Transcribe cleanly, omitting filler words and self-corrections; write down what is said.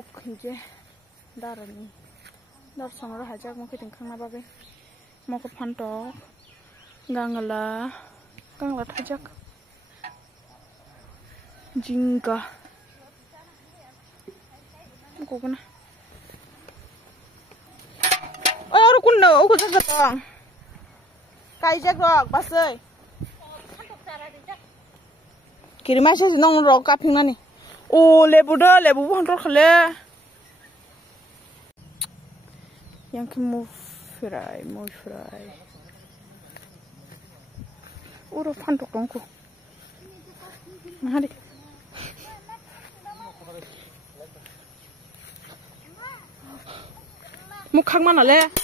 buk je darani dar songra hajak mo kiting khangna babe moko phanto gangla thajak jingga kokona oi aru kunno ko jaga tang kaijak rok basai kiri masa nong rok kaping nani o lebu phantor khale yang kemu fry uro phantor tongko mahari mukhang mana le